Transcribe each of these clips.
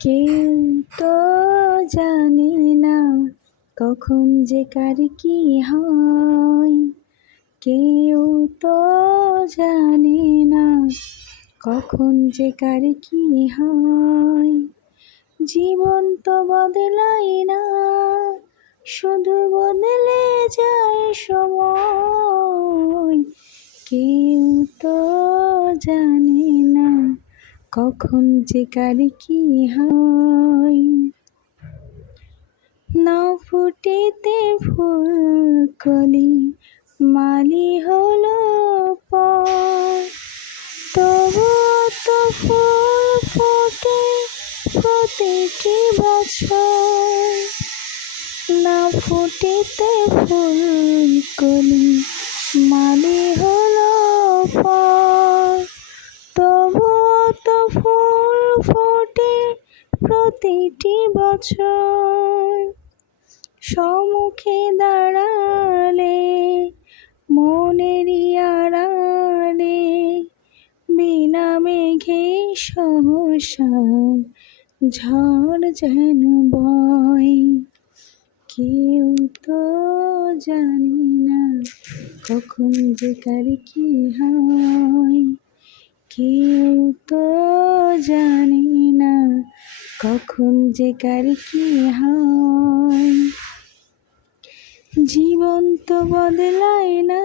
কেউ তো জানে না কখন যে কার কি হয়। কেউ তো জানে না কখন যে কার কি হয়। জীবন তো বদলায় না, শুধু বদলে যায় সময়। কেউ তো জানে না কখন যে কার কি হয়। না ফুটিতে ফুলকলি মালি হলো পর, তবুও তো ফুল ফোটে প্রতিটি বছর। না ফুটিতে ফুলকলি মালি হলো পর, তবুও তো ফুল ফোটে প্রতিটি বছর। সম্মুখে দাঁড়ালে মনেরই আড়ালে বিনা মেঘে সহসা ঝড় যেন বয়। কেউ তো জানে না কখন যে কার কি হয়। কেউ তো জানে না কখন যে কার কি হয়। জীবন তো বদলায় না,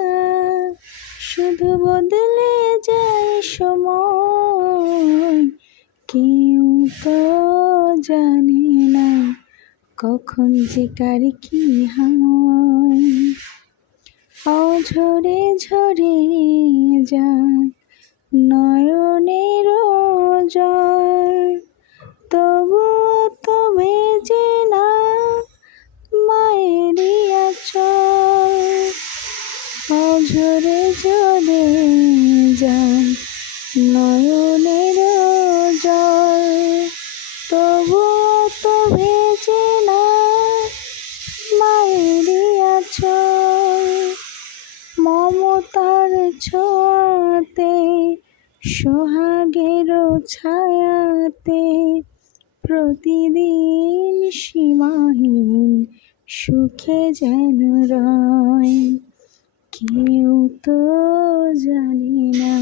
শুধু বদলে যায় সময়। কেউ তো জানে না কখন যে কার কি হয়। অঝরে ঝরে যায় নয়নের জল, তবুও তো ভেজে না মায়েরই আঁচল। অঝরে ঝরে যায় নয়নের জল, তবুও তো ভেজে না মায়েরই আঁচল। মমতার ছোঁয়াতে সোহাগের ছায়াতে প্রতিদিন সীমাহীন সুখে যেন রয়। কেউ তো জানে না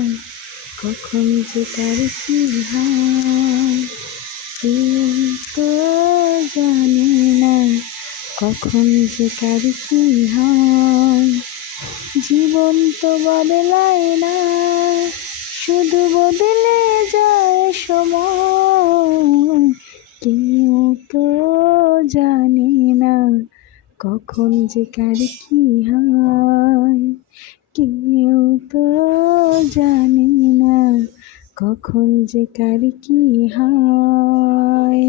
কখন যে কার কি হয়। কেউ তো জানে না কখন যে কার কি হয়। জীবন তো বদলায় না, শুধু বদলে যায় সময়। কেউ তো জানে না কখন যে কার কি হয়। কেউ তো জানে না কখন যে কার কি হয়।